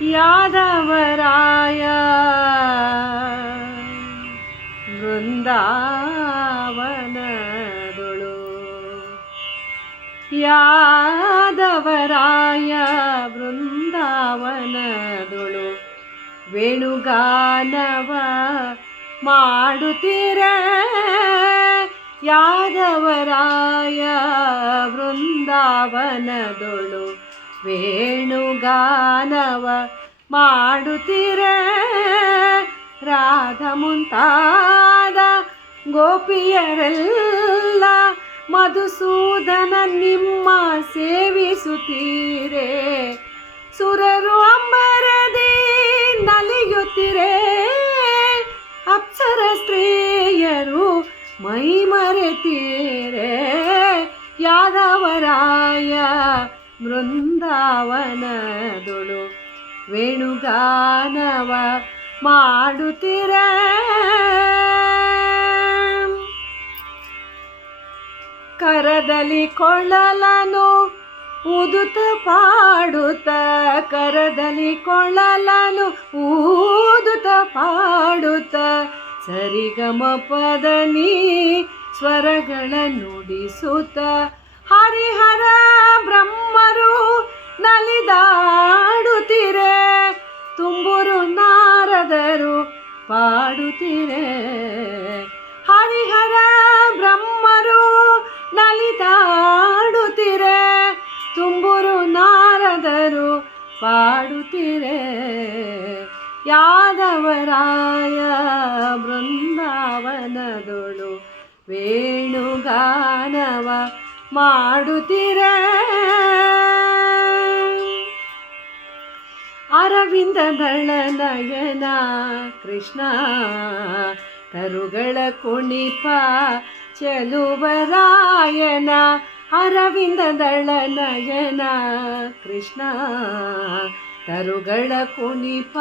ಯಾದವರಾಯ. ಬೃಂದಾವನದೊಳು ಯಾದವರಾಯ ಬೃಂದಾವನದೊಳು ವೇಣುಗಾನವ ಮಾಡುತ್ತೀರ. ಯಾದವರಾಯ ಬೃಂದಾವನದೊಳು ವೇಣುಗಾನವ ಮಾಡುತ್ತೀರ. ರಾಧ ಮುಂತಾದ ಗೋಪಿಯರೆಲ್ಲ ಮಧುಸೂದನ ನಿಮ್ಮ ಸೇವಿಸುತ್ತೀರೆ. ಸುರರು ಅಂಬರದಿ ನಲಿಯುತ್ತಿರೆ. ಅಪ್ಸರ ಸ್ತ್ರೀಯರು ಮೈ ಮರೆತೀರೆ ಯಾದವರಾಯ ಬೃಂದಾವನದೊಳು ವೇಣುಗಾನವ ಮಾಡುತ್ತಿರ. ಕರದಲ್ಲಿ ಕೊಳ್ಳಲನು ಊದುತ ಪಾಡುತ್ತ, ಕರದಲ್ಲಿ ಕೊಳ್ಳಲನು ಊದುತ ಪಾಡುತ್ತ, ಸರಿಗಮ ಪದನಿ ಸ್ವರಗಳ ನುಡಿಸುತ್ತ. ಹರಿಹರ ಬ್ರಹ್ಮರು ನಲಿದಾಡುತ್ತಿರೆ, ತುಂಬುರು ನಾರದರು ಪಾಡುತ್ತಿರೆ. ಹರಿಹರ ಬ್ರಹ್ಮರು ನಲಿದಾಡುತ್ತಿರೆ, ತುಂಬುರು ನಾರದರು ಪಾಡುತ್ತಿರೆ. ಯಾದವರಾಯ ಬೃಂದಾವನದೊಳು ವೇಣುಗಾನವ ಮಾಡುತ್ತಿರೆ? ಅರವಿಂದ ನಯನ ಕೃಷ್ಣ ತರುಗಳ ಕುಣಿಪ ಚಲುವರಾಯನ, ಅರವಿಂದ ನಯನ ಕೃಷ್ಣ ತರುಗಳ ಕುಣಿಪ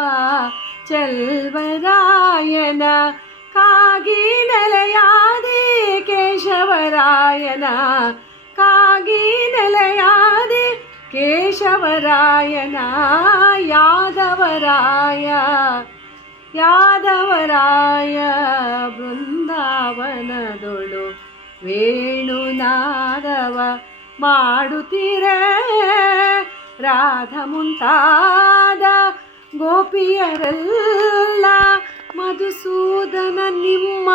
ಚಲ್ವರಾಯನ ಕಾಗಿ ನೆಲೆಯಾದಿ ಕೇಶವರಾಯನ ಕಾಗಿ ನೆಲೆಯಾದೆ ಕೇಶವರಾಯನ ಯಾದವರಾಯ ಯಾದವರಾಯ ಬೃಂದಾವನದೊಳು ವೇಣುನಾದವ ಮಾಡುತ್ತೀರೆ. ರಾಧ ಮುಂತಾದ ಗೋಪಿಯರೆಲ್ಲ ಮಧುಸೂದನ ನಿಮ್ಮ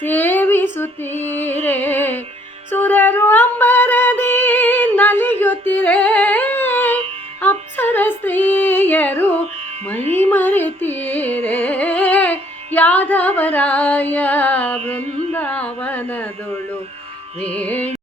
ಸೇವಿಸುತ್ತೀರೆ. ಸುರರು ಅಂಬರದಿ ಮೈ ಮರೆತೀರೆ ಯಾದವರಾಯ ಬೃಂದಾವನದೊಳು ವೇಣು